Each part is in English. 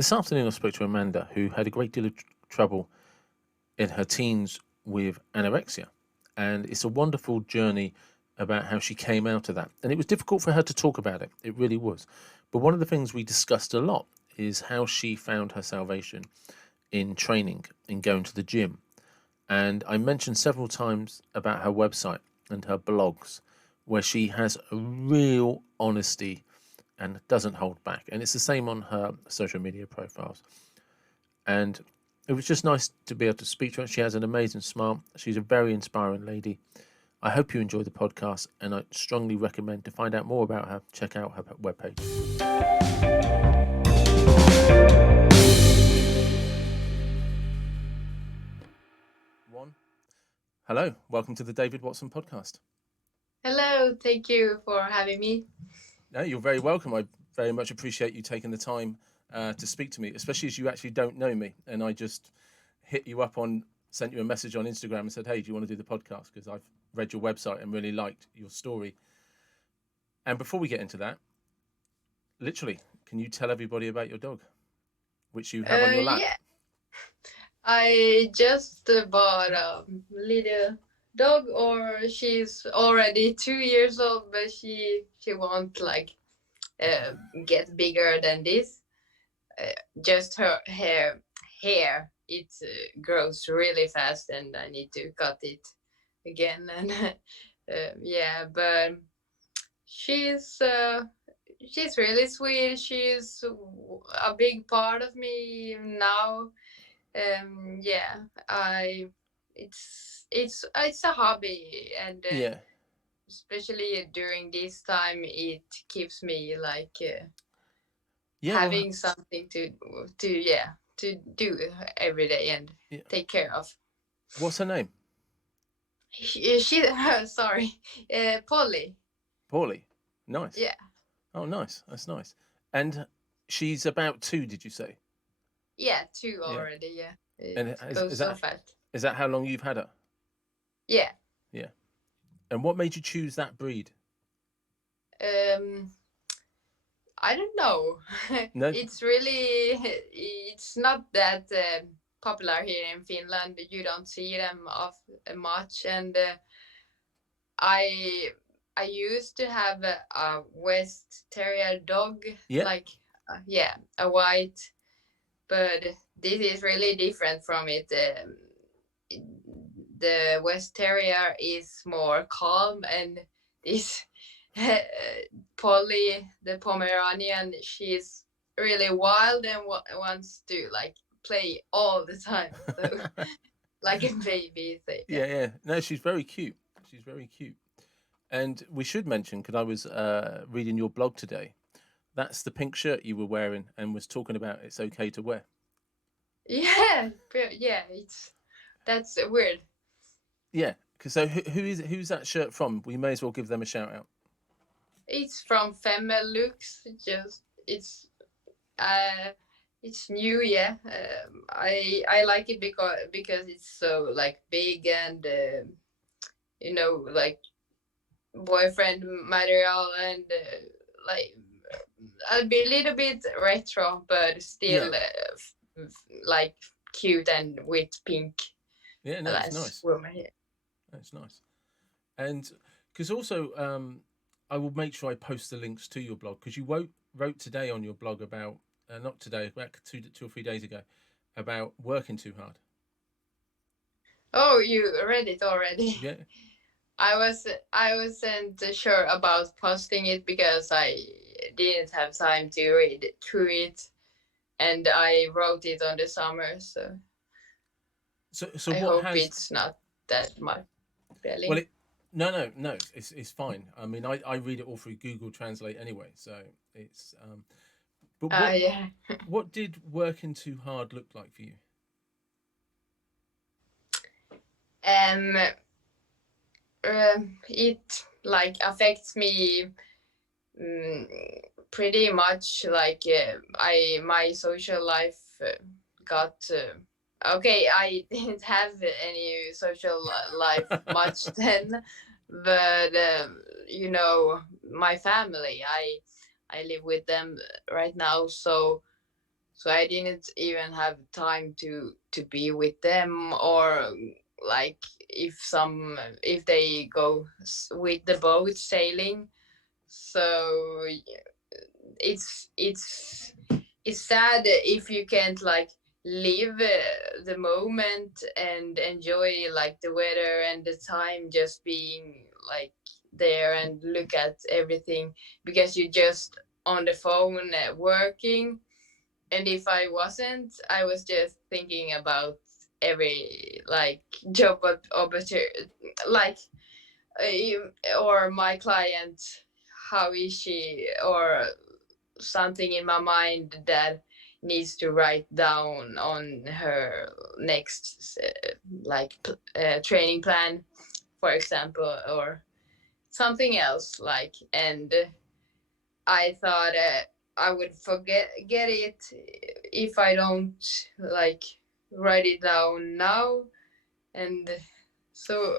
This afternoon, I spoke to Amanda, who had a great deal of trouble in her teens with anorexia. And it's a wonderful journey about how she came out of that. And it was difficult for her to talk about it. It really was. But one of the things we discussed a lot is how she found her salvation in training, in going to the gym. And I mentioned several times about her website and her blogs, where she has a real honesty and doesn't hold back. And it's the same on her social media profiles. And it was just nice to be able to speak to her. She has an amazing smile. She's a very inspiring lady. I hope you enjoy the podcast, and I strongly recommend to find out more about her, check out her webpage. Hello, welcome to the David Watson podcast. Hello, thank you for having me. No, you're very welcome. I very much appreciate you taking the time to speak to me, especially as you actually don't know me. And I just sent you a message on Instagram and said, hey, do you want to do the podcast? Because I've read your website and really liked your story. And before we get into that, literally, can you tell everybody about your dog, which you have on your lap? Yeah, I just bought a little dog, or she's already 2 years old, but she won't get bigger than this. Just her hair it grows really fast, and I need to cut it again. And yeah, but she's really sweet. She's a big part of me now. Yeah, I it's a hobby, and Yeah. especially during this time, it keeps me Yeah, well, having something to do every day and yeah. take care of. What's her name? She sorry, Polly. Paulie. Nice. Yeah, Oh, nice. That's nice. And she's about 2, did you say? yeah, two Yeah. already. Yeah, it And goes so fast. is that how long you've had her? Yeah. Yeah. And what made you choose that breed? Um, I don't know. No. It's not that popular here in Finland. You don't see them much, and I I used to have a West Terrier dog, Yeah. a white, but this is really different from it. The West Terrier is more calm, and this Polly, the Pomeranian, she's really wild and wants to play all the time, so like a baby. So, yeah. Yeah. No, she's very cute. She's very cute. And we should mention, because I was reading your blog today, that's the pink shirt you were wearing and was talking about it's okay to wear. Yeah, that's weird. Yeah. So who's that shirt from? We may as well give them a shout out. It's from Female Looks. Uh it's new. Yeah. I like it because it's so big, and like boyfriend material, and like a little bit retro, but still like cute and with pink. Yeah, no, it's nice. Woman. Yeah. That's nice. And because also, I will make sure I post the links to your blog, because you wrote today on your blog about, not today, back 2 or 3 days ago, about working too hard. Oh, you read it already? Yeah. I wasn't sure about posting it because I didn't have time to read through it, and I wrote it on the summer, so So I what hope has? it's not that much. Really? Well, no, it's fine. I mean, I read it all through Google Translate anyway, so it's. But yeah. what did working too hard look like for you? It affects me pretty much. My social life got okay. I didn't have any social life much then, but my family, I live with them right now, so so I didn't even have time to be with them, or like if they go with the boat sailing. So it's it's sad if you can't like live the moment and enjoy like the weather and the time, just being like there and look at everything, because you just on the phone working. And if I wasn't, I was just thinking about every like job opportunity, like or my client, how is she, or something in my mind that needs to write down on her next training plan, for example, or something else like. And I thought I would get it if I don't like write it down now. And so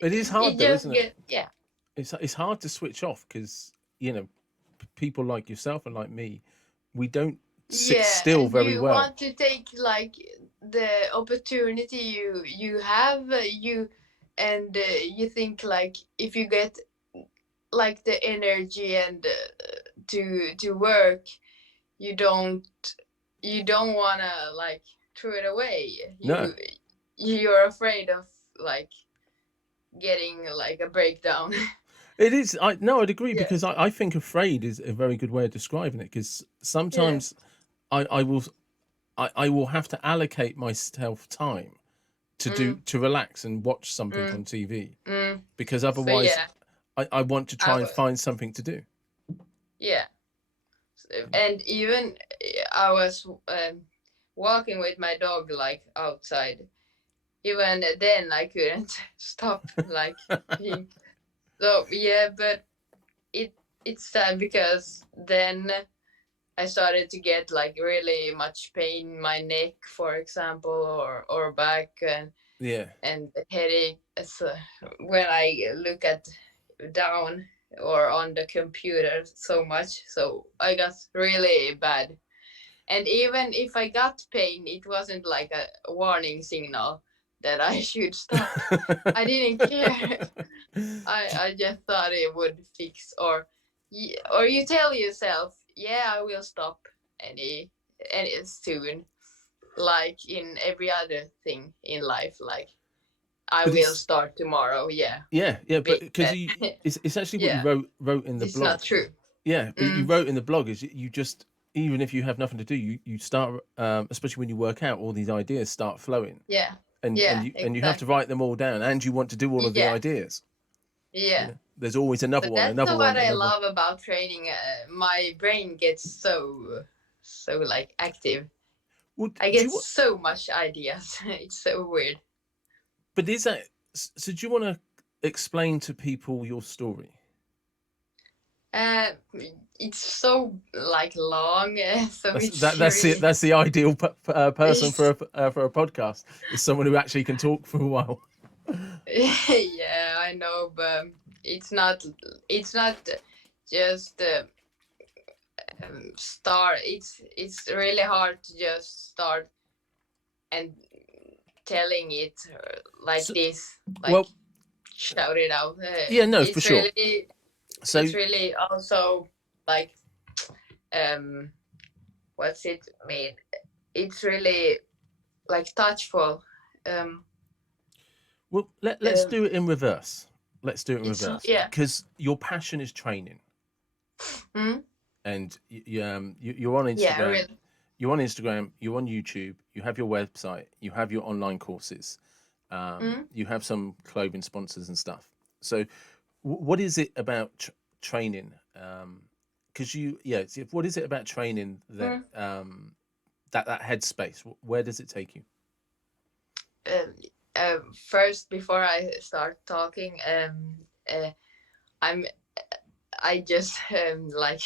It is hard it though, just isn't it? get, yeah. It's hard to switch off because people like yourself and like me, we don't sit Yeah, still and very you well. want to take like the opportunity you have, you, and you think like if you get like the energy and to work, you don't you don't want to like throw it away. No, You're afraid of like getting like a breakdown. it is. I no, I'd agree Yeah, because I think afraid is a very good way of describing it. Because yeah. sometimes I will I will have to allocate myself time Mm, to relax and watch something mm, on TV mm. because So otherwise yeah, I want to I try and was, find something to do. yeah. And even I was walking with my dog like outside. Even then, I couldn't stop like him. So yeah, but it it's sad because then I started to get like really much pain in my neck, for example, or back, Yeah. and headache. So when I look at down or on the computer so much, so I got really bad. And even if I got pain, it wasn't like a warning signal that I should stop. I didn't care. I just thought it would fix, or you tell yourself, yeah, I will stop any soon, like in every other thing in life, like I But will it's start tomorrow. Yeah, yeah, but but because it's actually what you yeah, wrote in the it's not blog. true. Yeah, but you Mm, wrote in the blog is you just even if you have nothing to do, you start especially when you work out, all these ideas start flowing, yeah, and yeah, you have to exactly. write them all down, and you want to do all of the Yeah, ideas. yeah. There's always So another one, that's another what one, I another one. love about training. My brain gets so like active. Well, I do get you? so much ideas. It's so weird. But is that so? Do you want to explain to people your story? Uh, it's so like long, so it's That's it. really That's the ideal person it's, for a podcast is someone who actually can talk for a while. yeah, I know, but it's not just start. It's really hard to just start and telling it like So, this, like well, shout it out. yeah, no, for It's sure. really So, it's really also like um what's it mean? It's really like touchful. Um, well, let's um do it in reverse. Let's do it in it's reverse yeah. because your passion is training, Mm? and you're on Yeah, Instagram. really. You're on Instagram. You're on YouTube. You have your website. You have your online courses. Mm? You have some clothing sponsors and stuff. So, what is it about training? Because what is it about training that Mm? that headspace? Where does it take you? Um, First, before I start talking, I'm I just like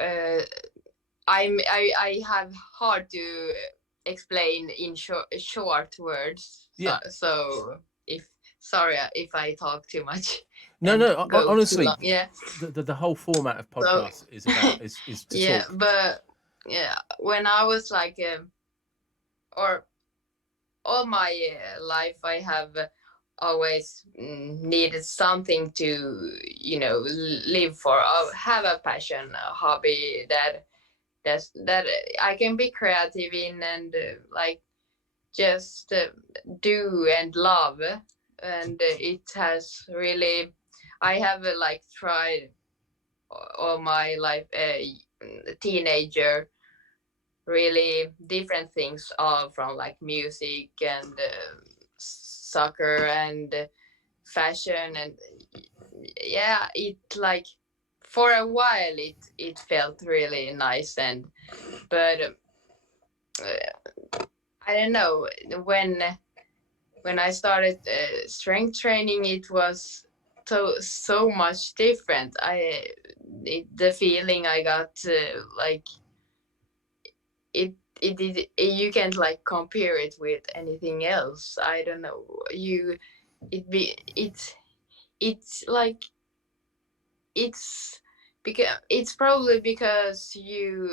uh, I have hard to explain in short words. Yeah. So if sorry if I talk too much No, and no. go too Honestly, long. Yeah. the whole format of So podcasts is about is to yeah, talk. but yeah, when I was like or all my life I have always needed something to, live for. I have a passion, a hobby that I can be creative in, and like just do and love. And it has really, I have like tried all my life, teenager, really different things, all from like music and soccer and fashion. And yeah, it like for a while it felt really nice. And but I don't know, when I started strength training, it was so much different. The feeling I got, like you can't like compare it with anything else. I don't know. It be it's like it's because it's probably because you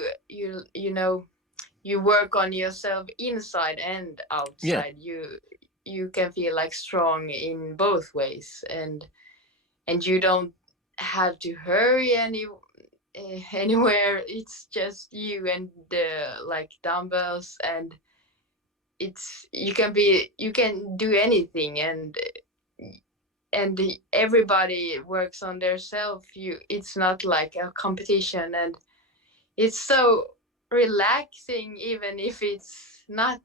work on yourself inside and Yeah. outside. You can feel like strong in both ways, and you don't have to hurry anywhere. It's just you and the like dumbbells, and you can do anything. And everybody works on their self. It's not like a competition, and it's so relaxing, even if it's not,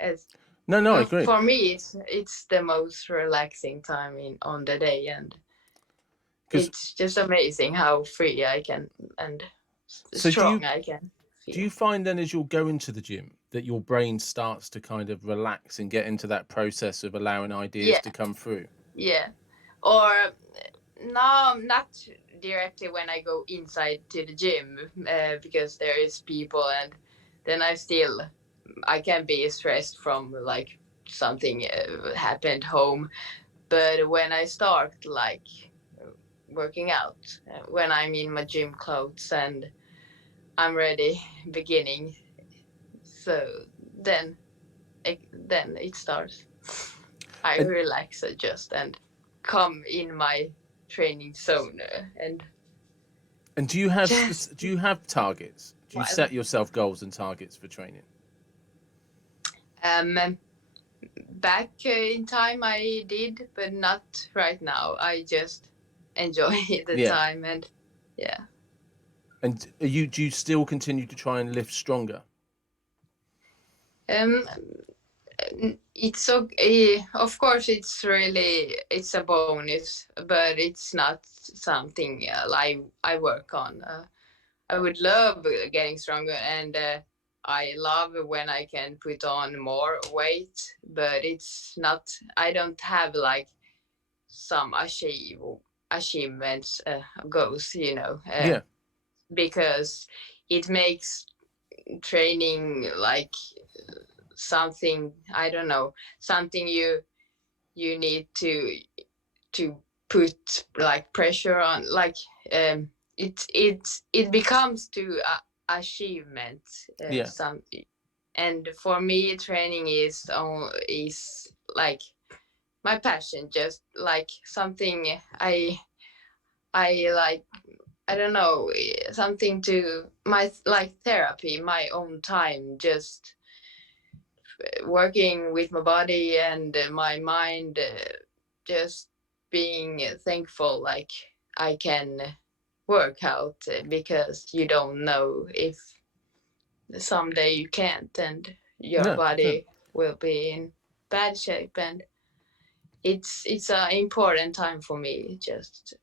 as No, no, I agree. for me it's the most relaxing time in on the day. And Because it's just amazing how free I can, and so strong I can do feel. you find then as you're going to the gym that your brain starts to kind of relax and get into that process of allowing ideas Yeah, to come through? yeah. Or no, not directly when I go inside to the gym, because there is people, and then I can be stressed from like something happened home. But when I start like working out, when I'm in my gym clothes and I'm ready, beginning, so then then it starts. I And relax, adjust, and come in my training zone, and and do you have just do you have targets? Do you well, set yourself goals and targets for training? um, back in time I did, but not right now. I just enjoy the Yeah. time, and yeah. And do you still continue to try and lift stronger? Um, it's so of course it's a bonus, but it's not something I work on. I would love getting stronger, and I love when I can put on more weight, but it's not. I don't have like some achievements, goals, Yeah. because it makes training like something, I don't know, something you need to put like pressure on, like it becomes to achievement, Yeah. some. And for me training is like my passion, just like something I like, I don't know, something to my like therapy, my own time, just working with my body and my mind, just being thankful like I can work out, because you don't know if someday you can't, and your No. No. body will be in bad shape. And it's a important time for me, just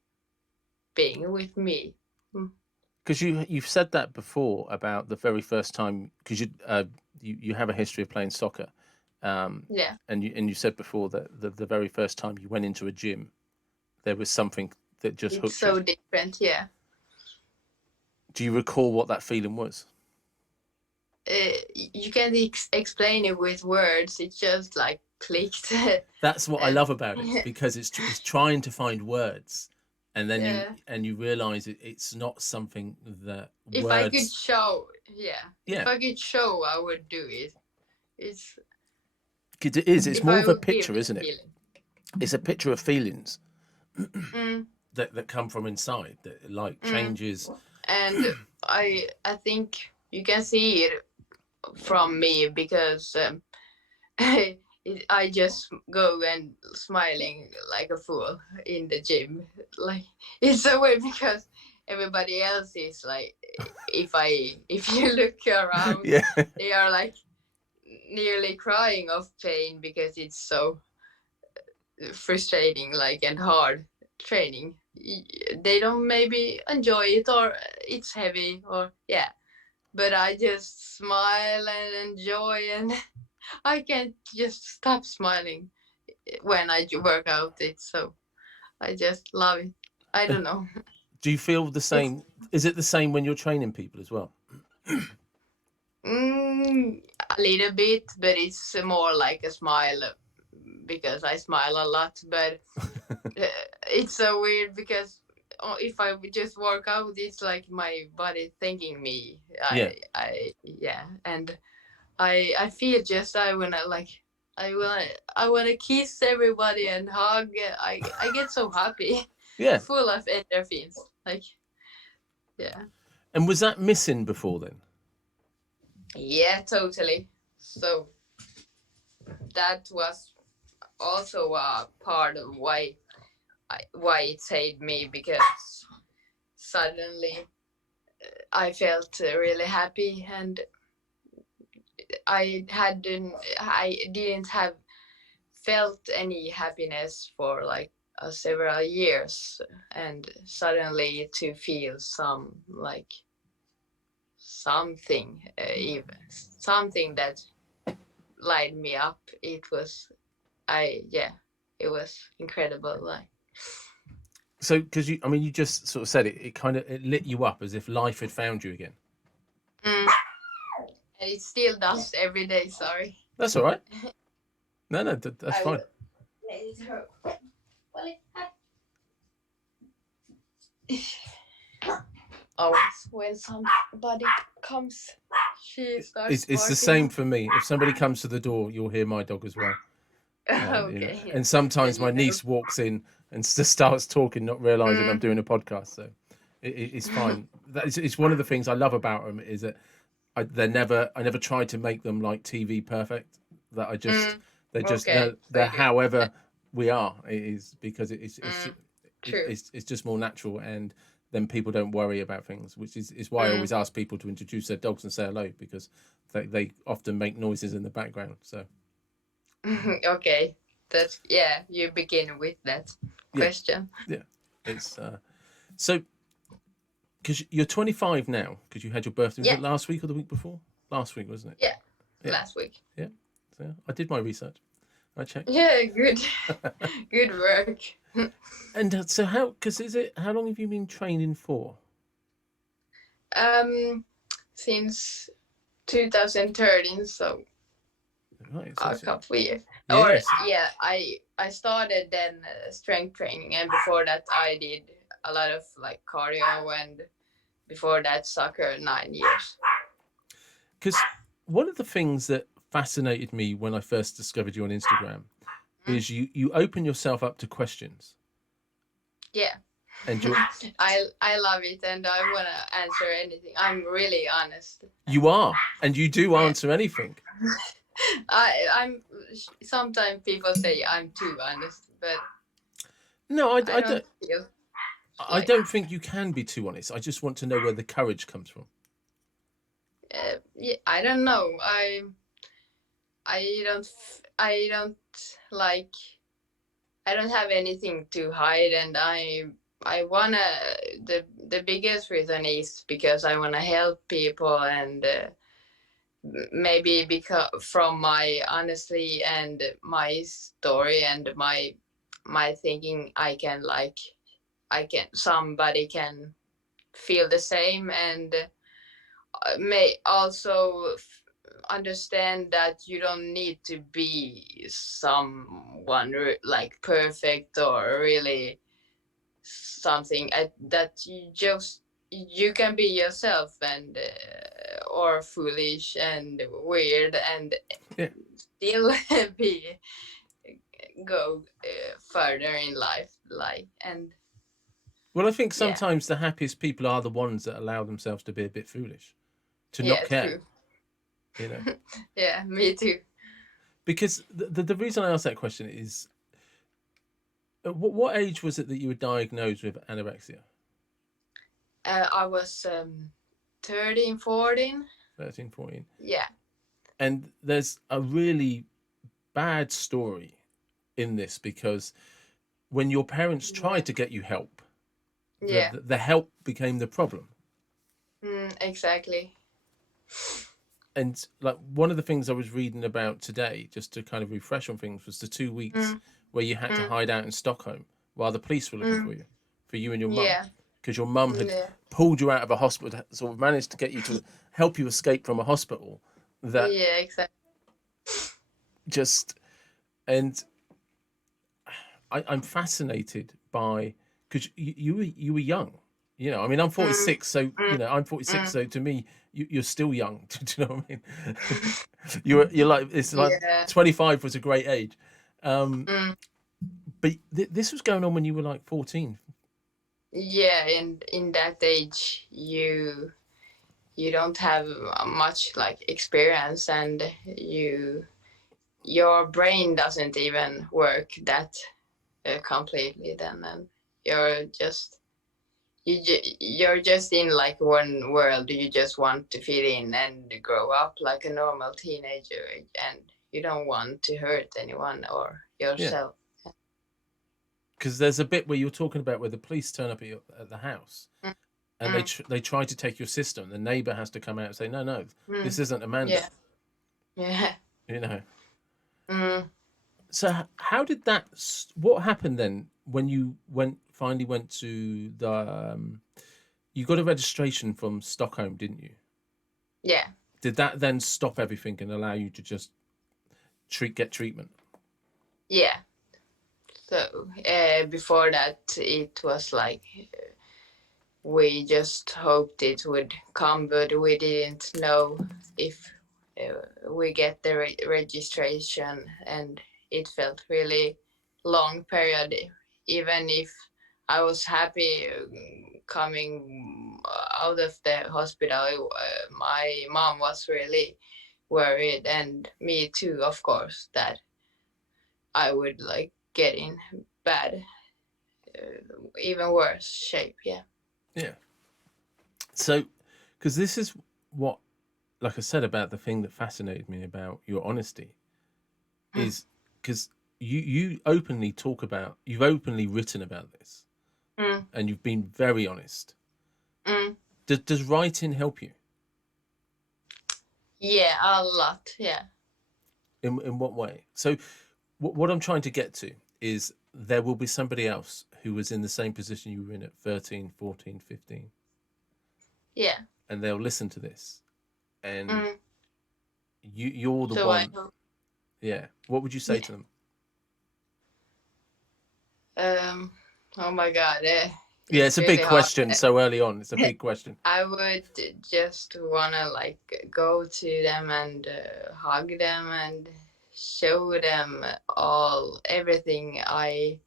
being with me. Mm. Because you've said that before about the very first time, because you have a history of playing soccer, um, Yeah, and you said before that the very first time you went into a gym, there was something that just it's hooked you. so different. Yeah. Do you recall what that feeling was? You can't explain it with words. It just like clicked. That's what I And love about it, because it's trying to find words and then Yeah. you realize it's not something that If I could words. show, yeah. If Yeah, I could show, I would do it. It's 'cause it is. It's if more I of a would give picture, the isn't it? feeling. It's a picture of feelings Mm, that come from inside, that like mm. changes. And I think you can see it from me because I just go and smiling like a fool in the gym. Like it's so weird because everybody else is like, if you look around, Yeah, they are like nearly crying of pain because it's so frustrating, like, and hard training. They don't maybe enjoy it, or it's heavy, or yeah. But I just smile and enjoy, and I can't just stop smiling when I work out. It's so I just love it. I don't know. do you feel the It's same? Is it the same when you're training people as well? a little bit, but it's more like a smile because I smile a lot. But uh, it's so weird because if I would just work out, it's like my body thanking me. Yeah, Yeah, and I feel just I wanna like I wanna kiss everybody and hug. I get so happy, yeah. full of endorphins. Like yeah, And was that missing before then? yeah, totally. So that was also a part of why it saved me, because suddenly I felt really happy, and I didn't have felt any happiness for like several years, and suddenly to feel some like something, even something that light me up, it was I yeah, it was incredible. Like So, because you, I mean, you just sort of said it. It kind of it lit you up as if life had found you again. mm, and it still does every day. Sorry. That's all right. No, no, that's I fine. will let it hurt. Well, always when somebody comes, she starts It's the barking. same for me. If somebody comes to the door, you'll hear my dog as well. Okay, And then sometimes my you know. niece walks in and just starts talking, not realizing I'm Mm, doing a podcast. So it's fine. It's one of the things I love about them is that I never tried to make them like TV perfect. That mm, they just okay, for they're you. however we are. It is because Mm, true. it's just more natural, and then people don't worry about things, which is why I Mm, always ask people to introduce their dogs and say hello, because they often make noises in the background. So okay, that's yeah. You begin with that yeah, question. yeah, it's so because you're 25 now, because you had your birthday, was Yeah, it last week or the week before? Last week, wasn't it? yeah. Yeah, Last week. yeah. So I did my research. I checked. Yeah, good, good work. And so how? Because is it? How long have you been training for? um, since 2013, so Right. a couple years. Or Yes. yeah, I started then strength training, and before that I did a lot of like cardio, and before that soccer 9 years. Because one of the things that fascinated me when I first discovered you on Instagram Mm, is you open yourself up to questions, yeah. and I love it, and I wanna answer anything. I'm really honest. you are, and you do Yeah. answer anything. I'm sometimes people say I'm too honest, but No, I don't feel I like don't think you can be too honest. I just want to know where the courage comes from. yeah, I don't know. I don't like I don't have anything to hide, and I wanna the biggest reason is because I wanna help people, and maybe because from my honesty and my story and my thinking, I can somebody can feel the same, and may also understand that you don't need to be someone like perfect or really something that you can be yourself, and or foolish and weird, and Yeah. still be go further in life, like, and Well, I think yeah, sometimes the happiest people are the ones that allow themselves to be a bit foolish, to not yeah, care, true. you know. Yeah, me too. Because the reason I asked that question is, what age was it that you were diagnosed with anorexia? I was 13, 14. 13, 14. Yeah, And there's a really bad story in this because when your parents yeah, tried to get you help, yeah. the help became the problem. Exactly. And like one of the things I was reading about today, just to kind of refresh on things, was the 2 weeks mm, where you had to mm, hide out in Stockholm while the police were looking mm, for you and your mum, yeah, because your mum had yeah, pulled you out of a hospital, sort of managed to get you to help you escape from a hospital. That yeah, exactly. just and I'm fascinated by, because you were young. You know, I mean, I'm mm, 46, so mm, I'm 46, mm. so to me, you're still young. Do you know what I mean? You're like, it's like Yeah, 25 was a great age, um, mm, but this was going on when you were like 14. yeah. And in that age, you don't have much like experience, and your brain doesn't even work that completely then, and you're just you're just in like one world. You just want to fit in and grow up like a normal teenager, and you don't want to hurt anyone or Yeah, yourself. because there's a bit where you're talking about where the police turn up at the house Mm, and mm, they try to take your sister, and the neighbor has to come out and say, no, no, mm. this isn't Amanda. Yeah, yeah. You know. Mm, So how did that? What happened then when you finally went to the? You got a registration from Stockholm, didn't you? yeah, Did that then stop everything and allow you to just get treatment? yeah. So before that, it was like we just hoped it would come, but we didn't know if we get the registration, and it felt really long period. Even if I was happy coming out of the hospital, my mom was really worried, and me too, of course, that I would like get in bad, even worse shape. Yeah. Yeah. So, because this is what, like I said, about the thing that fascinated me about your honesty Mm, is because you openly talk about, you've openly written about this, mm, and you've been very honest. mm. Does writing help you? Yeah, a lot. Yeah. In what way? So what I'm trying to get to is there will be somebody else who was in the same position you were in at 13, 14, 15, Yeah. and they'll listen to this, and Mm. you're the So I one. hope. Yeah. What would you say Yeah. to them? Um. Oh my God. Yeah, It's it's a big really hard. question so early on. It's a big question. I would just wanna like go to them and hug them and show them all everything I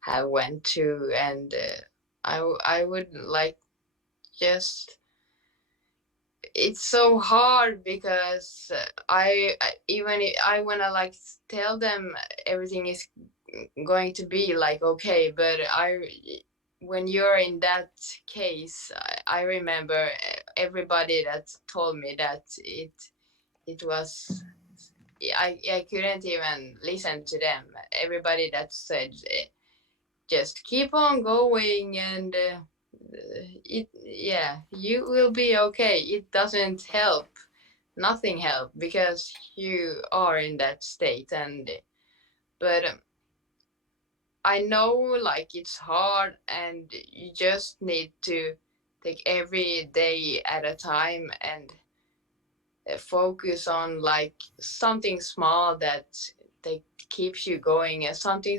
have went through, and I would like just. It's so hard because even I wanna like tell them everything is going to be like okay, but when you're in that case, I remember everybody that told me that it was I couldn't even listen to them. Everybody that said just keep on going, and it yeah, you will be okay. It doesn't help, nothing help because you are in that state, and but I know like it's hard, and you just need to take every day at a time, and focus on like something small that that keeps you going, and something,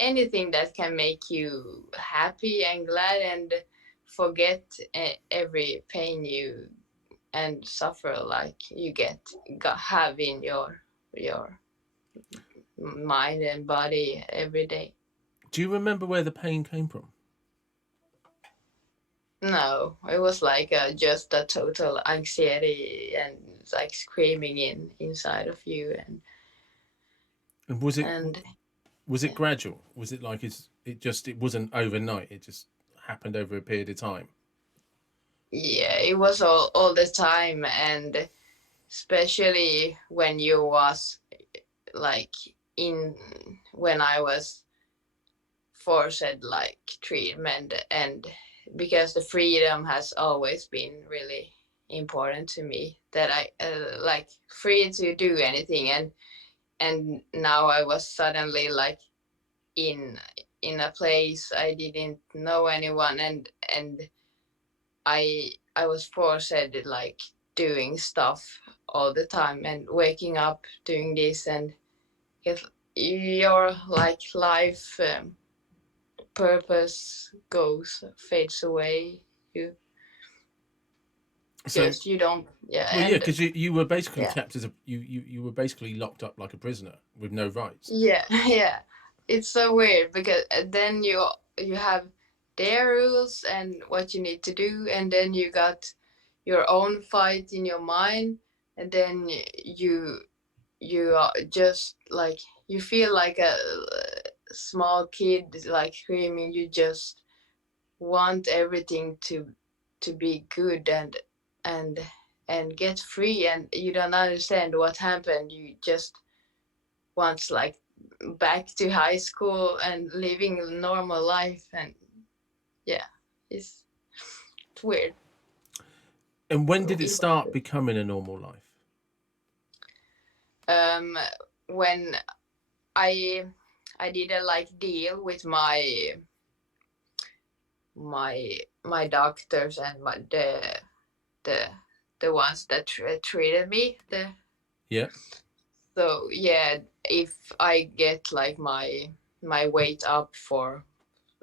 anything that can make you happy and glad and forget every pain you and suffer like you have in your mind and body every day. Do you remember where the pain came from? No, it was like just a total anxiety and like screaming inside of you, And and was it yeah. gradual? Was it like it wasn't overnight? It just happened over a period of time. Yeah, it was all the time, and especially when you was like in when I was forced like treatment, and because the freedom has always been really important to me, that I like free to do anything, and now I was suddenly like in in a place I didn't know anyone, and I was forced like doing stuff all the time and waking up doing this, and if your like life purpose fades away, you So, just you don't, yeah. well, yeah, And because you were basically yeah, kept as you were basically locked up like a prisoner with no rights. yeah. Yeah, it's so weird because then you have their rules and what you need to do, and then you got your own fight in your mind, and then you are just like you feel like a small kid like screaming. You just want everything to be good and and get free, and you don't understand what happened. You just want like back to high school and living a normal life, and yeah, it's, it's weird. And when did it It was start weird. becoming a normal life? um when I I did a like deal with my doctors and the the ones that treated me. Yeah, So yeah, if I get like my weight up for,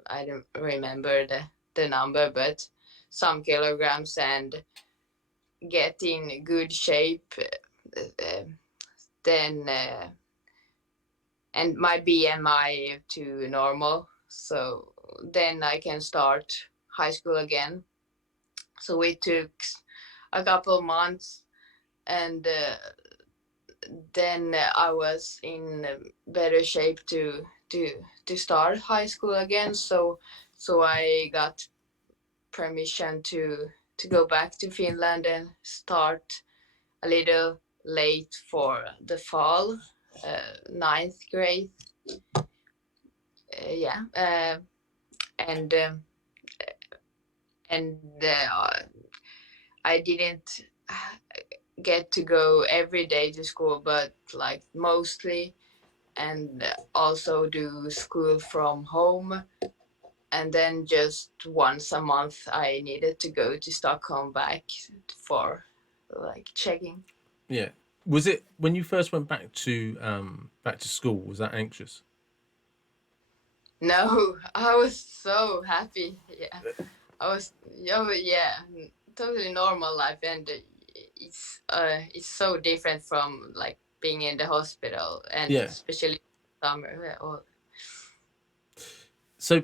I don't remember the number, but some kilograms, and get in good shape, uh, then and my BMI to normal, so then I can start high school again. So it took a couple months, and then I was in better shape to start high school again. So I got permission to go back to Finland and start a little late for the fall, ninth grade. Yeah, and and I didn't get to go every day to school, but like mostly, and also do school from home. And then just once a month, I needed to go to Stockholm for like checking. yeah. Was it when you first went back to school? Was that anxious? No, I was so happy. Yeah, I was. Oh, yeah, totally normal life, and it's so different from like being in the hospital, and Yeah. especially summer. Yeah, So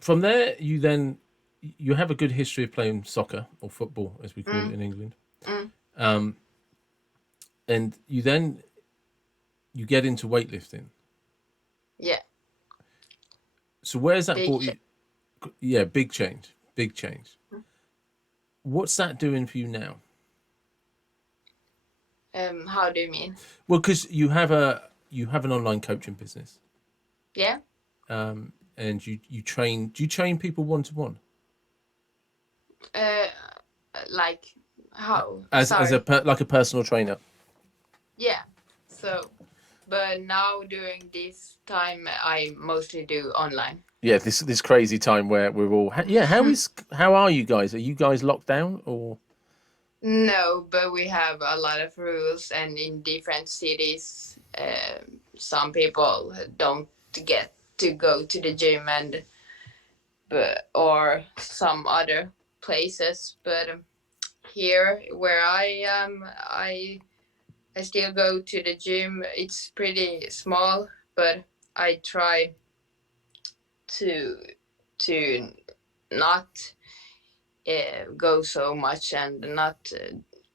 from there, you have a good history of playing soccer or football, as we call it mm, in England, mm, um, and you get into weightlifting. yeah, So where's that big. brought you? Yeah, big change, big change. What's that doing for you now? How do you mean? Well, because you have an online coaching business, Yeah. and you train. Do you train people one to one Uh, like how? as Sorry. like a personal trainer? Yeah. So, but now during this time, I mostly do online. Yeah, this crazy time where we're all yeah. How are you guys? Are you guys locked down or? No, but we have a lot of rules, and in different cities, some people don't get to go to the gym, and but or some other places. But here where I am, I still go to the gym. It's pretty small, but I try to to not go so much, and not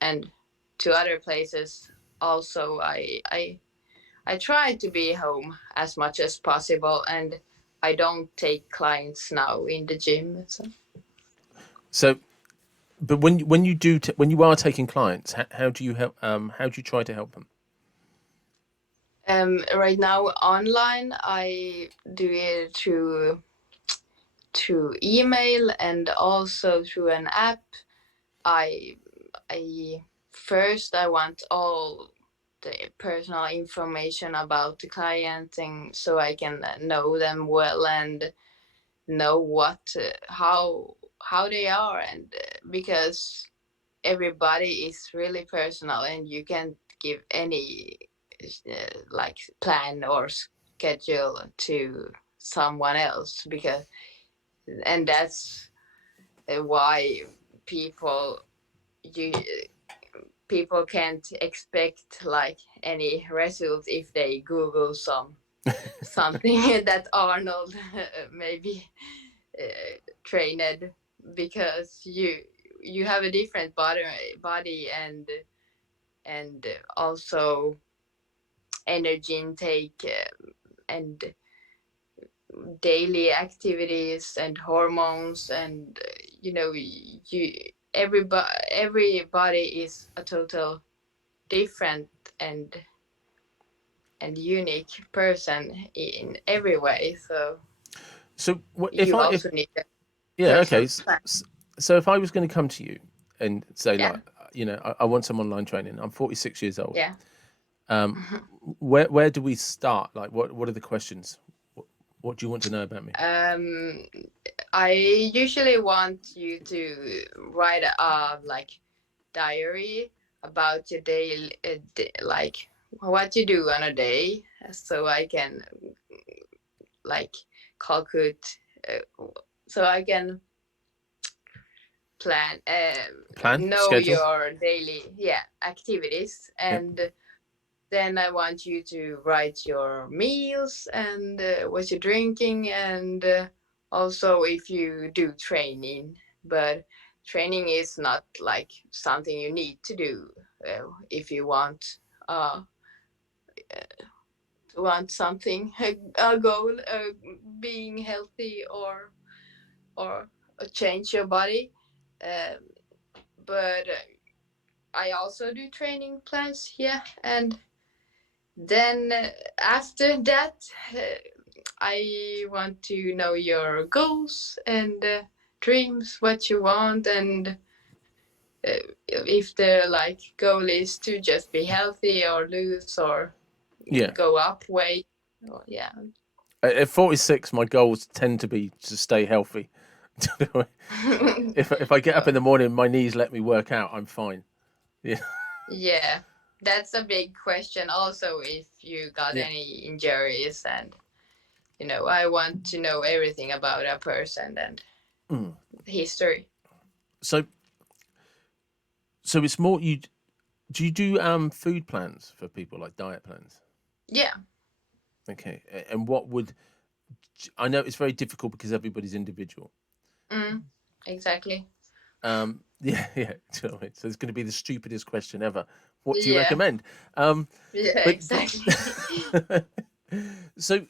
and to other places also. I try to be home as much as possible, and I don't take clients now in the gym. So. So, but when you do when you are taking clients, how do you help? How do you try to help them? Right now online, I do it through email and also through an app. I I first I want all the personal information about the client, and so I can know them well and know what how they are, and because everybody is really personal, and you can't give any like plan or schedule to someone else, because and that's why people you people can't expect like any result if they google something that Arnold maybe trained, because you have a different body, and also energy intake, and daily activities and hormones, and you everybody is a total different and unique person in every way, so So if you I if also need a yeah, okay. personal plan. So if I was going to come to you and say Yeah, like, I want some online training. I'm 46 years old. yeah. Um, where do we start? Like, what are the questions? What do you want to know about me? um I usually want you to write a like diary about your day, like what you do on a day, so I can like calculate, so I can plan, Plan, know schedule. your daily, yeah, activities, Yeah, and then I want you to write your meals, and what you're drinking, and also if you do training. But training is not like something you need to do, if you want something, a goal, being healthy, or change your body. Um, but I also do training plans, yeah, and then after that, I want to know your goals and dreams, what you want, and if the like goal is to just be healthy or lose or yeah. go up weight. Or, yeah. At 46, my goals tend to be to stay healthy. If I get up in the morning, my knees let me work out, I'm fine. Yeah, Yeah, that's a big question. Also, if you got yeah. any injuries, and I want to know everything about a person and Mm. history. So it's more you. Do you do food plans for people, like diet plans? Yeah. Okay, and what would I know? It's very difficult because everybody's individual. Mm, exactly. Yeah, yeah. Do you know what I mean? So it's going to be the stupidest question ever. What do you Yeah. recommend? Um, Yeah. but Exactly. so,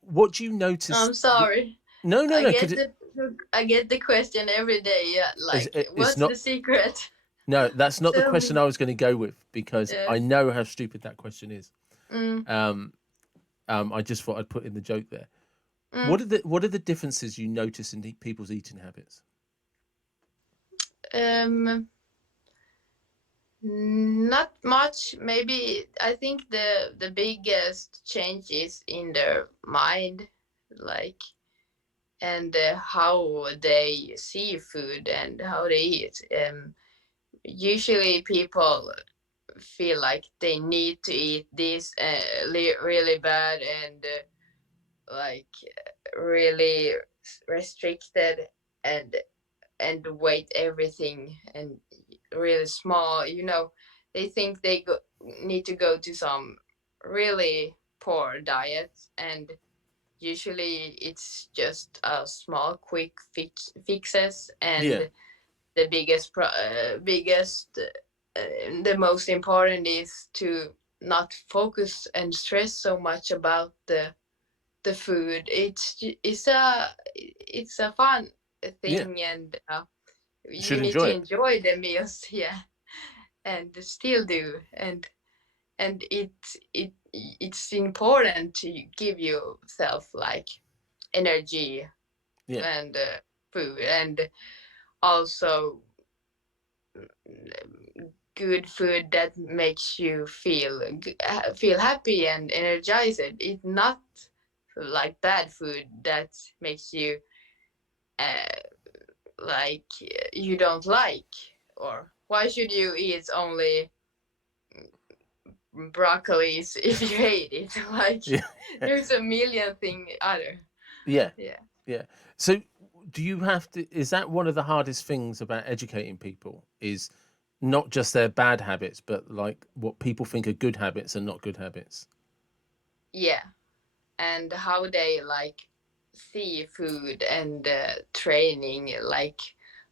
what do you notice? I'm sorry. No, no, I no. Because get the I get the question every day. Yeah, like, it's what's not. the secret? No, that's not the Tell question me. I was going to go with because Yeah. I know how stupid that question is. Mm, Um, I just thought I'd put in the joke there. mm. What are the differences you notice in people's eating habits? Um, Not much. Maybe I think the biggest change is in their mind, like, and how they see food and how they eat. usually people feel like they need to eat this really bad, and like really restricted, and weight everything, and really small, they think they need to go to some really poor diet, and usually it's just a small quick fixes, Yeah, and the biggest the most important is to not focus and stress so much about the food. It's a fun yeah. thing, and You you should need enjoy to it. enjoy the meals. Yeah, and still do, and it's important to give yourself like energy Yeah, and food, and also good food that makes you feel happy and energized. It's not like bad food that makes you uh, like you don't like. Or why should you eat only broccolis if you hate it? Like, yeah, there's a million thing other. yeah, Yeah. yeah. So, do you have to? Is that one of the hardest things about educating people? Is not just their bad habits, but like what people think are good habits and not good habits. Yeah, and how they like see food and training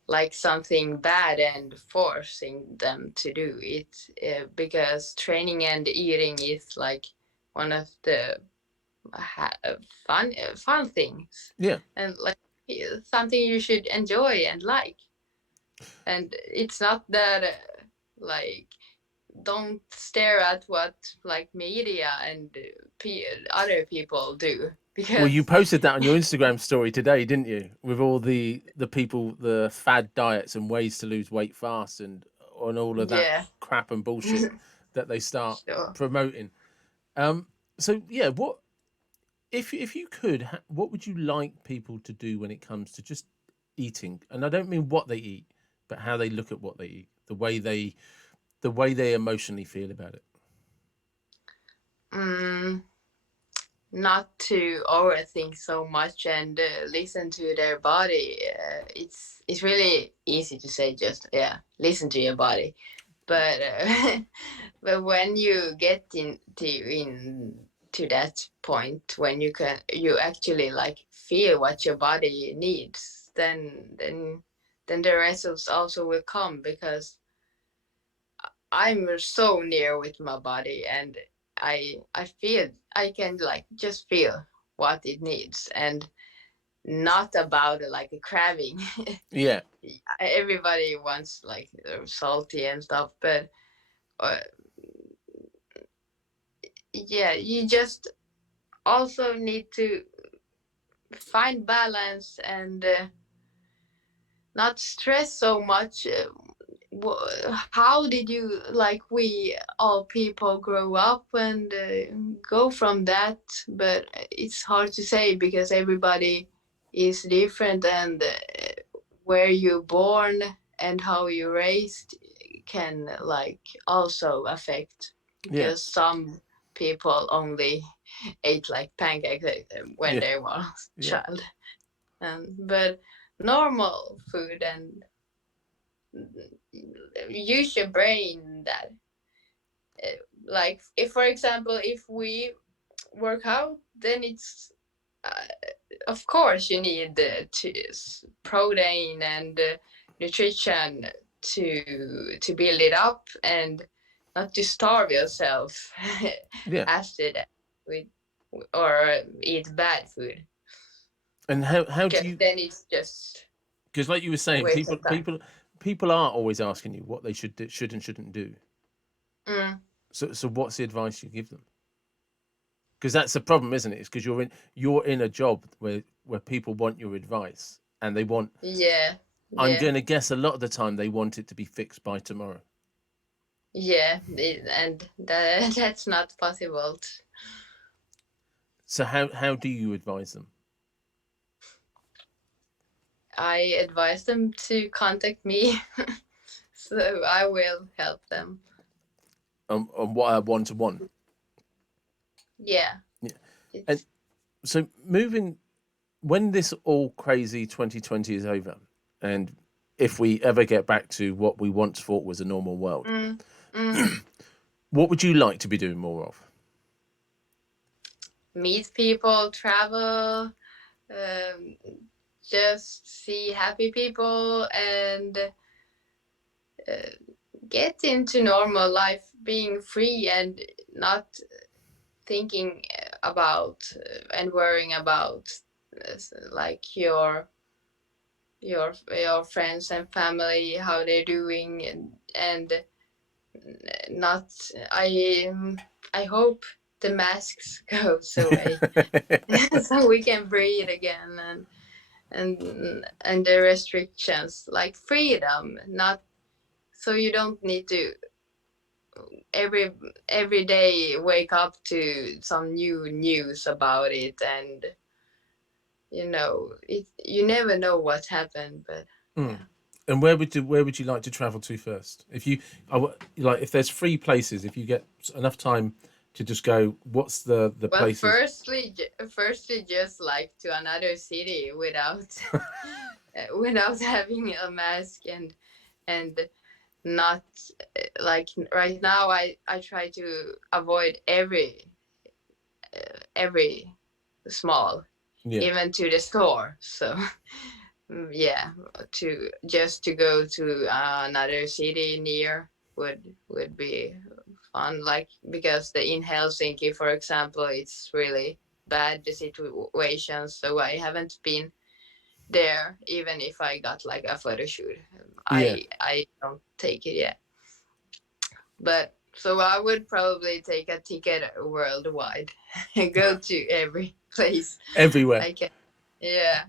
like something bad and forcing them to do it, because training and eating is like one of the ha- fun things, Yeah, and like something you should enjoy and like. And it's not that like, don't stare at what like media and other people do, well, you because posted that on your Instagram story today, didn't you? With all the people, the fad diets and ways to lose weight fast, and on all of that yeah. crap and bullshit that they start Sure. promoting. Um. So yeah, what if you could? What would you like people to do when it comes to just eating? And I don't mean what they eat, but how they look at what they eat, the way they emotionally feel about it. mm, Not to overthink so much, and listen to their body. It's really easy to say, just yeah, listen to your body, but but when you get into that point when you actually like feel what your body needs, then the results also will come, because I'm so near with my body, and I feel I can like just feel what it needs, and not about like a craving. Yeah, Everybody wants like salty and stuff, but uh, yeah, you just also need to find balance, and not stress so much. How did you like we all people grow up and go from that? But it's hard to say, because everybody is different, and where you're born and how you're raised can like also affect, yeah, because some people only ate like pancakes when yeah, they were a yeah, child, and but normal food, and use your brain that uh, like, if for example, if we work out, then it's uh, of course you need protein and nutrition to build it up, and not to starve yourself yeah. after that with or eat bad food, And how do because you? then it's just Because like you were a saying, waste people of time. people people are always asking you what they should and shouldn't do. Mm, So what's the advice you give them? Because that's the problem, isn't it? It's because you're in a job where people want your advice, and they want. yeah, I'm yeah. going to guess a lot of the time they want it to be fixed by tomorrow. Yeah, and that's not possible. So how do you advise them? I advise them to contact me So I will help them. On what one to one. Yeah, Yeah. And it's so moving when this all crazy 2020 is over, and if we ever get back to what we once thought was a normal world, mm, mm, what would you like to be doing more of? meet people, travel, um, just see happy people, and get into normal life, being free and not thinking about and worrying about like your friends and family, how they're doing, and not I hope the masks goes away so we can breathe again, and the restrictions, like freedom, not so you don't need to every every day wake up to some new news about it, and you never know what happened, but Mm. yeah. And where would you like to travel to first? If you like, if there's three places, if you get enough time to just go, what's the Well, places? firstly, just like to another city without without having a mask, and not like right now. I try to avoid every small, Yeah, even to the store. So yeah, to go to another city near would be fun. Like because the in Helsinki, for example, it's really bad the situation. So I haven't been there, even if I got like a photo shoot. yeah. I don't take it yet, but. So I would probably take a ticket worldwide and go to every place Everywhere, I can. Yeah,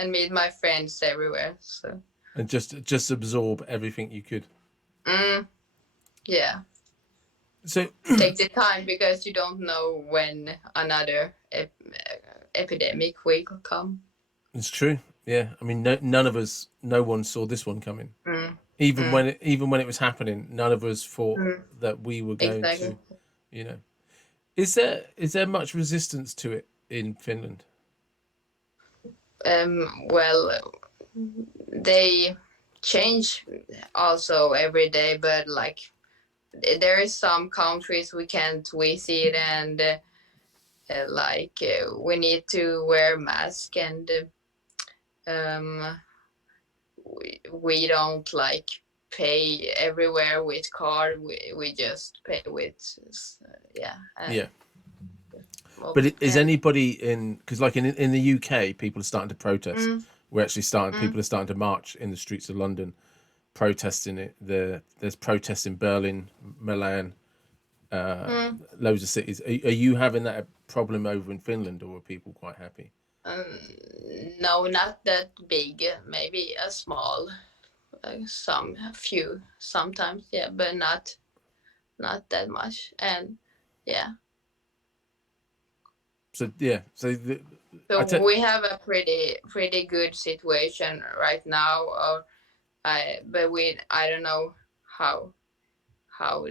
and meet my friends everywhere. So, and just absorb everything you could. mm, yeah, So take the time because you don't know when another epidemic will come. it's true. Yeah, I mean, none of us, no one saw this one coming. Mm, Even mm, even when it was happening, none of us thought mm, that we were going exactly. to, you know. Is there much resistance to it in Finland? Well, they change also every day, but like there is some countries we can't visit, and we need to wear mask, and we don't like pay everywhere with card. We just pay with yeah, Yeah, well, but is and anybody in, because like in the UK, people are starting to protest. mm, We're actually starting. mm, People are starting to march in the streets of London, protesting it. There's protests in Berlin, Milan, mm, loads of cities. Are you having that problem over in Finland, or are people quite happy? no, not that big. Maybe a small, some a few sometimes, yeah, but not that much. And yeah, So yeah, so I te- we have a pretty good situation right now. Or but I don't know how how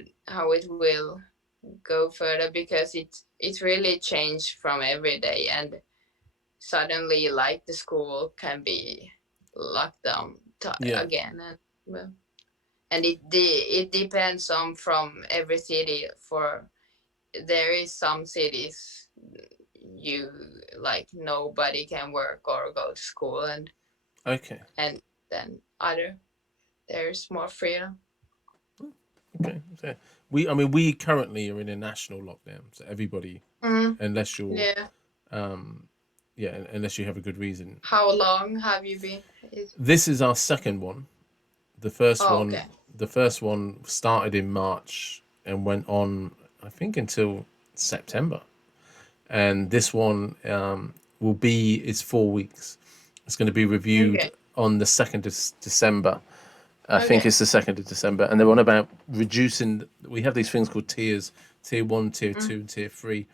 it will go further, because it really changed from every day, and suddenly like the school can be locked down yeah, again, and well, and it depends on from every city. For there is some cities you like nobody can work or go to school, okay, and then other there's more freedom. okay. So we currently are in a national lockdown, so everybody, Mm, unless you're, yeah. yeah, unless you have a good reason. How long have you been? This is our second one. The first Oh, one, okay. the first one started in March and went on, I think, until September. And this one will be is 4 weeks. It's going to be reviewed Okay. on the 2nd of December. I think Okay. it's the 2nd of December, and they're on about reducing. We have these things called tiers: tier one, tier Mm, two, and tier three.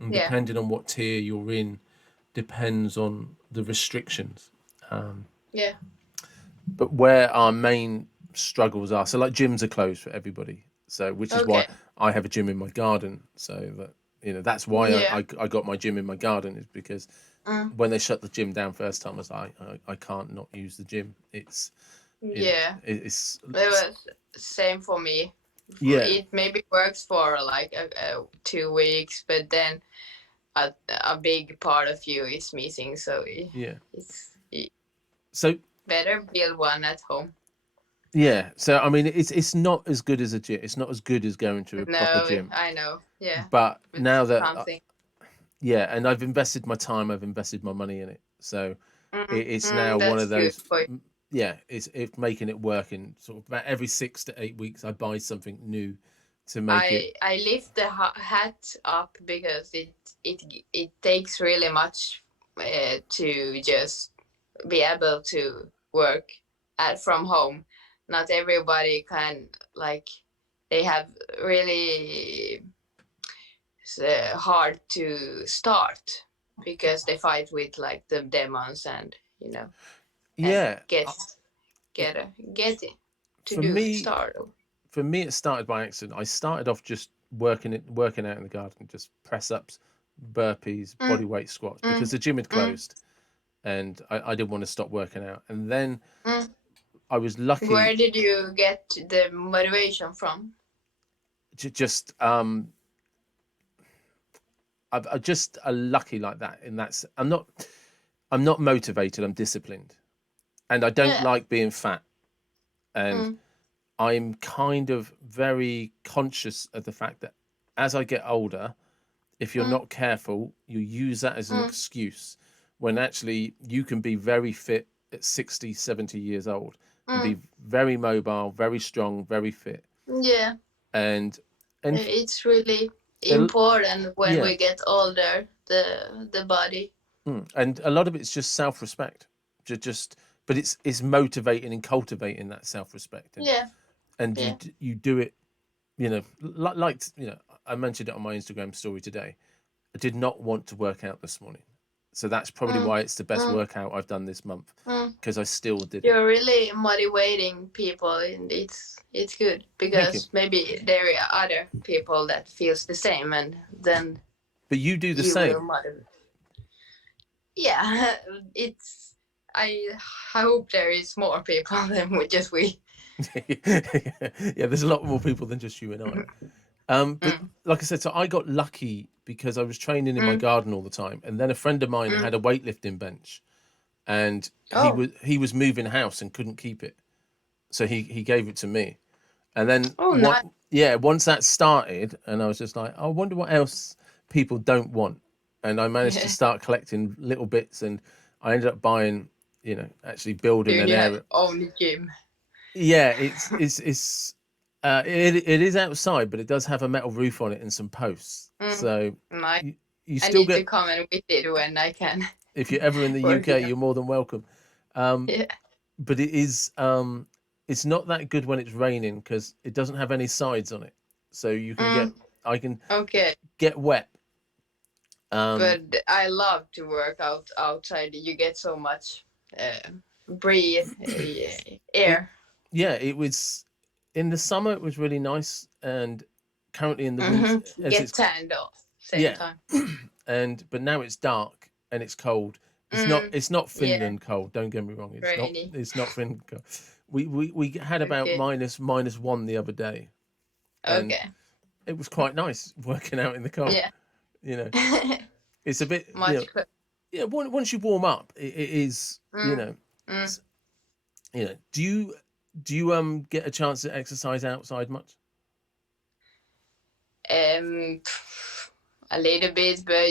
And yeah. depending on what tier you're in, depends on the restrictions. Yeah. But where our main struggles are. So like gyms are closed for everybody. So which is why Okay. I have a gym in my garden. So that that's why Yeah. I got my gym in my garden, is because Mm. when they shut the gym down first time, I was like, I can't not use the gym. It's Yeah. it's It was same for me. yeah, It maybe works for like 2 weeks, but then a big part of you is missing. So yeah. it's So better build one at home. yeah, so I mean, it's not as good as a gym. It's not as good as going to a proper No, gym. I know. Yeah, But but now that something. yeah, and I've invested my time, I've invested my money in it. So it's now one That's of good those. for you. Yeah, it's making it work. And sort of about every 6 to 8 weeks, I buy something new to make it. I lift the hat up because it takes really much to just be able to work from home. Not everybody can, like, they have really hard to start because they fight with like the demons and and Yeah, get a, get it to for do me, start. it started by accident. I started off just working out in the garden, just press ups, burpees, Mm, body weight squats, because mm, the gym had mm, closed, and I didn't want to stop working out. And then mm. I was Where lucky, did you get the motivation from? just I just lucky like that. In that, I'm not motivated. I'm disciplined, and I don't Yeah. like being fat. And Mm, I'm kind of very conscious of the fact that as I get older, if you're mm, not careful, you use that as an mm, excuse, when actually you can be very fit at 60, 70 years old and mm. be very mobile, very strong, very fit. Yeah. And and It's really it, important when yeah, we get older, the body. and a lot of it's just self-respect. Just but it's motivating and cultivating that self-respect, Yeah. and Yeah. you do it, like I mentioned it on my Instagram story today. I did not want to work out this morning. So that's probably Mm, why it's the best mm, workout I've done this month, mm. because I still did it. You're really motivating people, and it's good Thank you. because maybe there are other people that feels the same, and then But you do the you will same. motivate. Yeah, it's. I hope there is more people than just we. Yeah, there's a lot more people than just you and I. But Mm, like I said, so I got lucky because I was training in my mm, garden all the time, and then a friend of mine mm. had a weightlifting bench, and Oh, he was moving house and couldn't keep it, so he gave it to me. And then oh, nice. once that started, and I was just like, I wonder what else people don't want. And I managed to Yeah. start collecting little bits, and I ended up buying, actually building Soon an you have area. own gym. Yeah, it is outside, but it does have a metal roof on it and some posts. Mm, So nice. you I still need to get, come and visit when I can if you're ever in the work UK, it out. you're more than welcome. Um, Yeah. but it's not that good when it's raining because it doesn't have any sides on it, so Mm, I can okay. get wet. Um, But I love to work out outside. You get so much breathe it air. yeah, it was in the summer. It was really nice, and currently in the winter, as Get it's tanned all same yeah, time. and but now it's dark and it's cold. Mm, It's not yeah, Finland cold. Don't get me wrong. rainy. It's not Finland cold. We had about Okay, minus one the other day, and okay, it was quite nice working out in the cold. yeah. You know, it's a bit Much. yeah. Once you warm up, it is Mm, mm. Do you get a chance to exercise outside much? Um, a little bit, but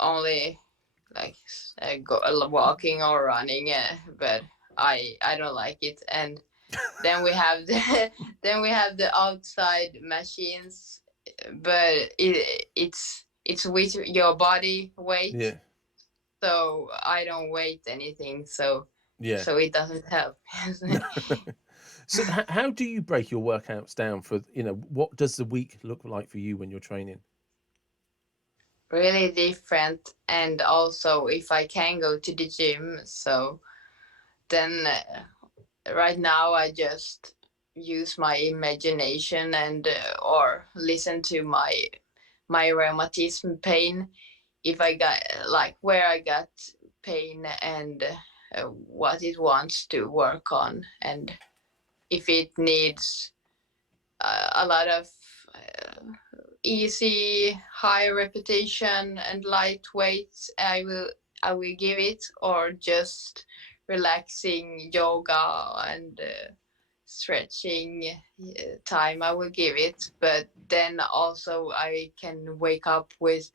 only like walking or running. But I don't like it. And then we have the then we have the outside machines, but it's with your body weight, Yeah, so I don't weight anything, so yeah. it doesn't help. So how do you break your workouts down for what does the week look like for you when you're training? Really different, and also if I can go to the gym, so then right now I just use my imagination and or listen to my rheumatism pain, if I got like where I got pain, and what it wants to work on, and if it needs a lot of uh, easy high repetition and lightweight, I will give it, or just relaxing yoga and stretching time, I will give it. But then also I can wake up with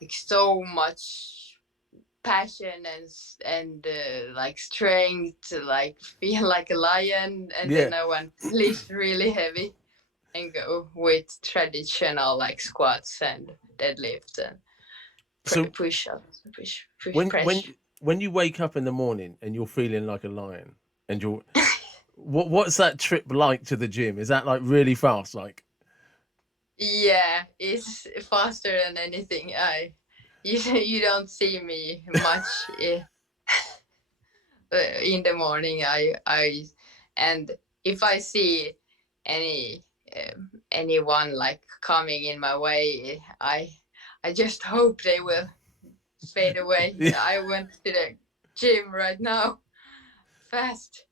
like so much passion and like strength to like feel like a lion, and Yeah. then I want to lift really heavy and go with traditional like squats and deadlift and So push ups, push when press. when when you wake up in the morning and you're feeling like a lion, and you're what's that trip like to the gym? Is that like really fast? Like, Yeah, it's faster than anything. You don't see me much in the morning. I and if I see any anyone like coming in my way, I just hope they will fade away. yeah. I went to the gym right now, fast.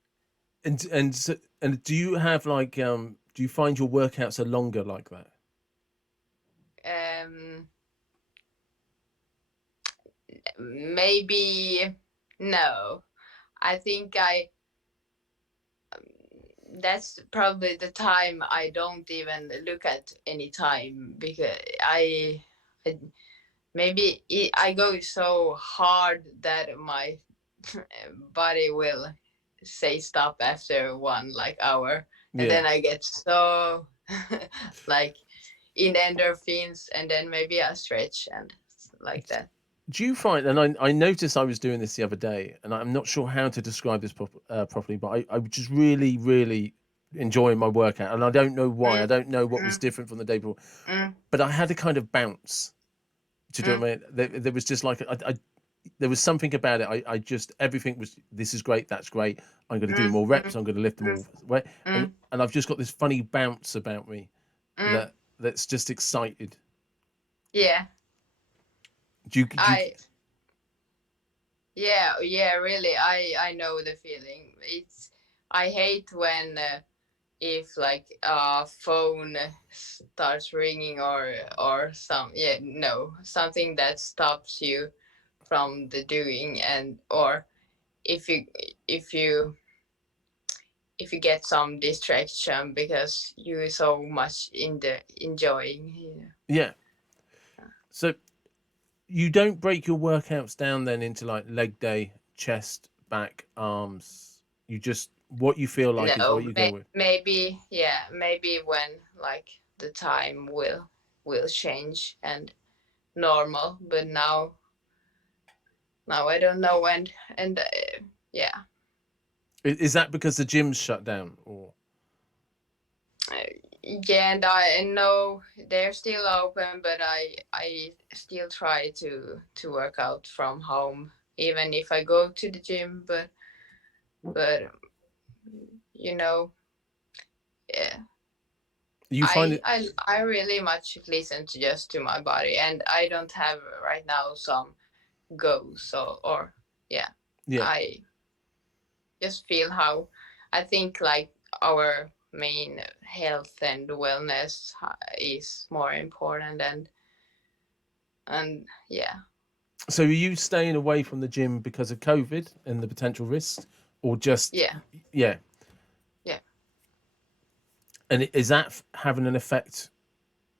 And do you have like do you find your workouts are longer like that? Um, Maybe no. I think I that's probably the time I don't even look at any time, because I maybe I go so hard that my body will say stop after one like hour, and Yeah. then I get so like in endorphins, and then maybe I stretch and like that. Do you find, and I noticed I was doing this the other day, and I'm not sure how to describe this properly, but I just really, really enjoying my workout, and I don't know why. I Mm, don't know what was mm, different from the day before, mm, but I had a kind of bounce. Do you know mm, what I mean? There was just like there was something about it. I just everything was, this is great, that's great. I'm going to do mm, more mm, reps. I'm going to lift them all right, and mm, and I've just got this funny bounce about me mm. that's just excited. Yeah, Do you I yeah, really. I know the feeling. It's I hate when if like a phone starts ringing, or something that stops you from the doing, and or if you if you if you get some distraction because you so much in the enjoying. Yeah. yeah? So you don't break your workouts down then into like leg day, chest, back, arms. You just, what you feel like is what No, you go with. maybe, yeah, maybe when like the time will change and normal, but now I don't know when, and yeah. Is that because the gym's shut down, or Uh, yeah, and I know they're still open, but I still try to work out from home, even if I go to the gym. But you know, yeah, you find it? I really much listen to just to my body, and I don't have right now some goals, or yeah, Yeah. I just feel how I think like our main health and wellness is more important, and yeah. So are you staying away from the gym because of COVID and the potential risks, or just Yeah, yeah? yeah. And is that having an effect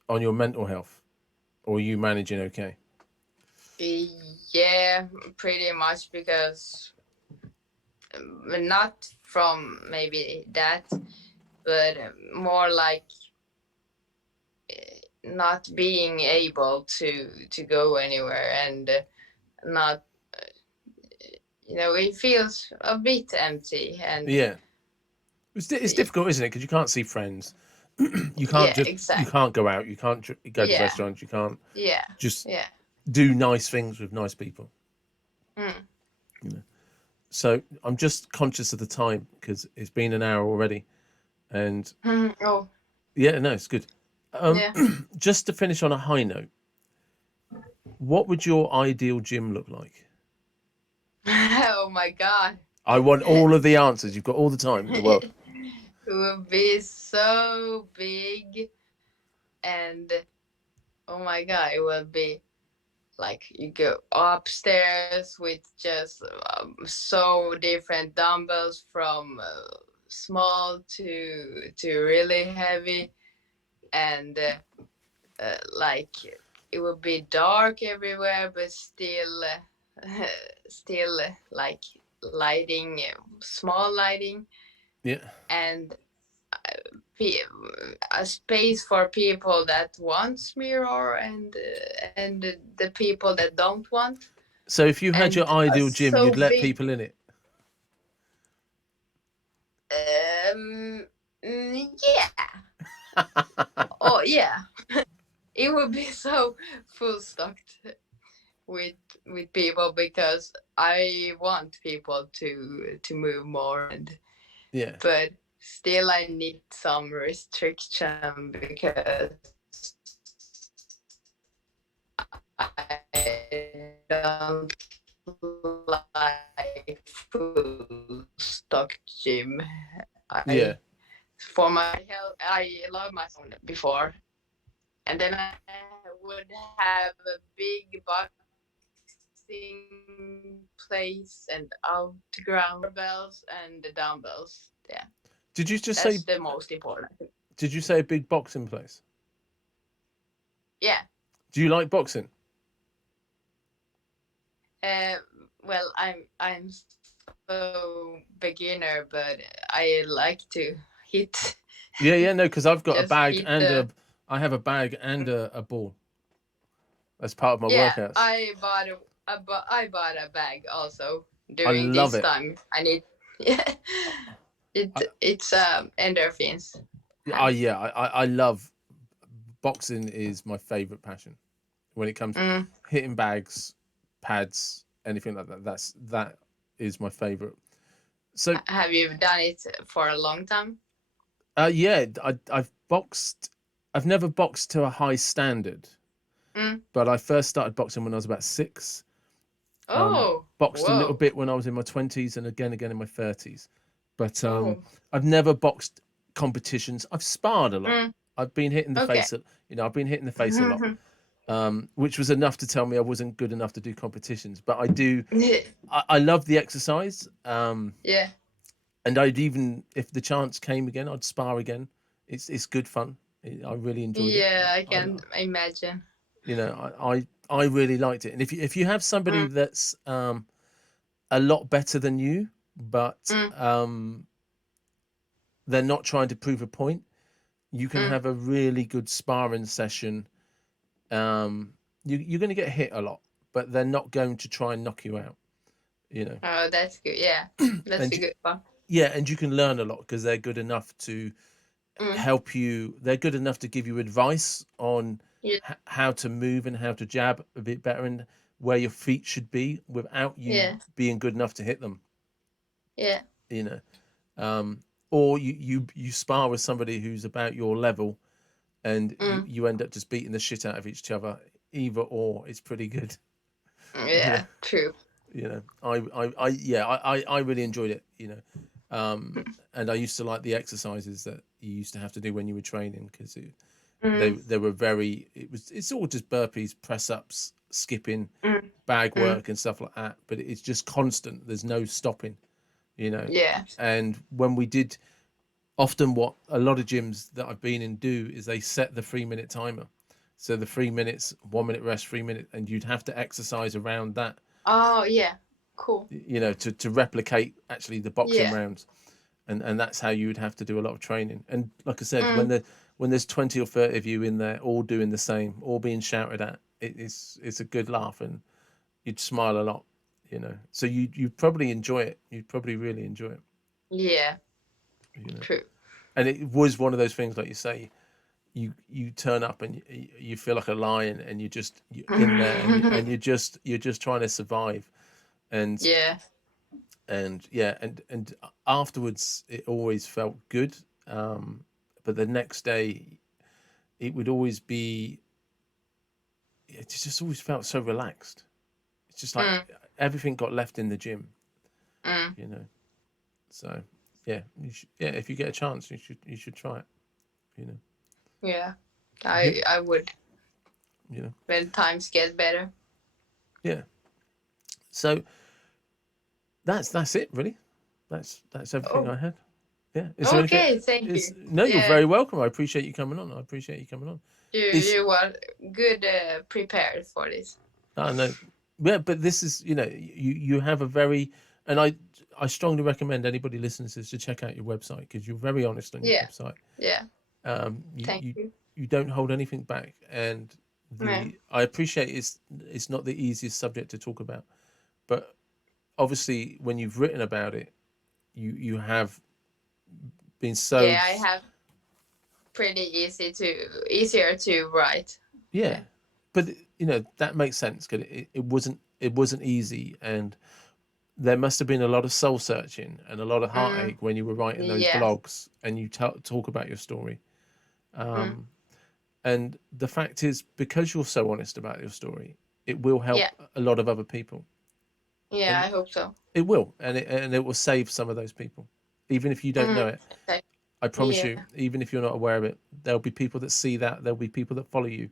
on your mental health, or are you managing okay? Yeah, pretty much, because not from maybe that, but more like not being able to go anywhere, and not it feels a bit empty, and Yeah. It's difficult, isn't it? Because you can't see friends, yeah, you exactly. can't go out, you can't go to Yeah, restaurants, you can't yeah, just yeah. do nice things with nice people. Mm. You know. So I'm just conscious of the time because it's been an hour already, and Oh, yeah, no, it's good. Um, yeah. just to finish on a high note, what would your ideal gym look like? Oh my God. I want all of the answers. You've got all the time in the world. It will be so big, and oh my God, it will be like you go upstairs with just so different dumbbells from small to really heavy, and like it will be dark everywhere, but still still like lighting, small lighting, Yeah. and pe- a space for people that wants mirror, and the people that don't want, So if you had your and ideal gym, so you'd let big. people in it. Yeah. Oh yeah. It would be so full stocked with people, because I want people to move more, and Yeah. but still I need some restriction because I don't like full stock gym. Yeah. I For my health, I love my son before, and then I would have a big boxing place and outground barbells and the dumbbells. Yeah, Did you just that's say? the most important. Did you say a big boxing place? Yeah. Do you like boxing? Uh, well, I'm so beginner, but I like to hit, Yeah, yeah, no, because I've got a just bag hit and the. I have a bag and a ball as part of my Yeah, workouts. I bought a bag also I during love this it. time. I need. Yeah, I, it's endorphins. Have. yeah, I love boxing is my favorite passion when it comes Mm. hitting bags, pads, anything like that. That is my favorite. So, Have you done it for a long time? yeah, I've boxed. I've never boxed to a high standard, Mm. but I first started boxing when I was about 6. Oh, Boxed a little whoa. bit when I was in my 20s and again in my 30s. But Oh. I've never boxed competitions. I've sparred a lot. Mm. I've been hit in the Okay. face. I've been hit in the face a lot, which was enough to tell me I wasn't good enough to do competitions. But I do. I love the exercise, Yeah. and I'd even if the chance came again, I'd spar again. It's good fun. I really enjoyed it. Yeah, I can imagine. I really liked it. And if you have somebody Mm. that's a lot better than you, but Mm. they're not trying to prove a point, you can Mm. have a really good sparring session. You're going to get hit a lot, but they're not going to try and knock you out. You know, Oh, that's good. Yeah, that's a and good one. yeah, and you can learn a lot because they're good enough to Mm. help you. They're good enough to give you advice on Yeah. how to move and how to jab a bit better and where your feet should be without you Yeah. being good enough to hit them. Yeah. You know, um, or you spar with somebody who's about your level, and Mm. you end up just beating the shit out of each other. Either or, it's pretty good. You know, Yeah. True. yeah, I really enjoyed it. And I used to like the exercises that you used to have to do when you were training because Mm. they were very. It's all just burpees, press ups, skipping, Mm. bag Mm. work, and stuff like that. But it's just constant. There's no stopping. You know, Yeah. and when we did often what a lot of gyms that I've been in do is they set the 3 minute timer. So the 3 minutes, 1 minute rest, 3 minute, and you'd have to exercise around that, Oh, yeah. Cool. to replicate actually the boxing Yeah. rounds. And that's how you would have to do a lot of training. And like I said, Mm. when there's 20 or 30 of you in there, all doing the same, all being shouted at, it's a good laugh, and you'd smile a lot. So you probably enjoy it. You'd probably really enjoy it. Yeah. You know, True. and it was one of those things, like you say, you turn up and you feel like a lion and you're in there and you're just trying to survive and Yeah. And yeah, and afterwards it always felt good. But the next day it would always be, it just always felt so relaxed. It's just like Mm, everything got left in the gym, mm, you know. So yeah, yeah, if you get a chance, you should try it, you know. yeah, Yeah, I would you know. when times get better. Yeah. So that's it really. That's everything Oh, I had. Yeah. Is there anything? okay, thank Is you. No, you're Yeah, very welcome. I appreciate you coming on. I appreciate you coming on. Is you were good prepared for this. I know. Yeah, but this is, you have a very, and I strongly recommend anybody listening to this to check out your website, because you're very honest on your Yeah, website. yeah, You thank you you. you don't hold anything back, and Yeah, I appreciate it's not the easiest subject to talk about, but obviously when you've written about it, you have been so, yeah, I have pretty easier to write. yeah, Yeah. but that makes sense, because it wasn't easy, and there must have been a lot of soul searching and a lot of Mm, heartache when you were writing those yeah. blogs and you talk about your story. Mm, And the fact is, because you're so honest about your story, it will yeah. help a lot of other people, Yeah, and I hope so. it will, and it will save some of those people, even if you don't Mm, know it. like, I promise you, yeah. even if you're not aware of it, there'll be people that see that. There'll be people that follow you,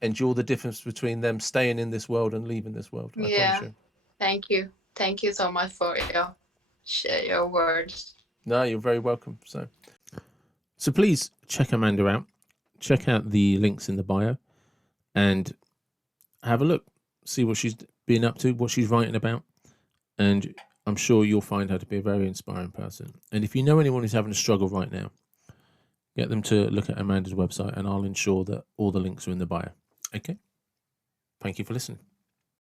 and you're the difference between them staying in this world and leaving this world. I promise Yeah. you. Thank you. Thank you so much for your words. No, you're very welcome. So please check Amanda out. Check out the links in the bio and have a look. See what she's been up to, what she's writing about. And I'm sure you'll find her to be a very inspiring person. And if you know anyone who's having a struggle right now, get them to look at Amanda's website, and I'll ensure that all the links are in the bio. Okay? Thank you for listening.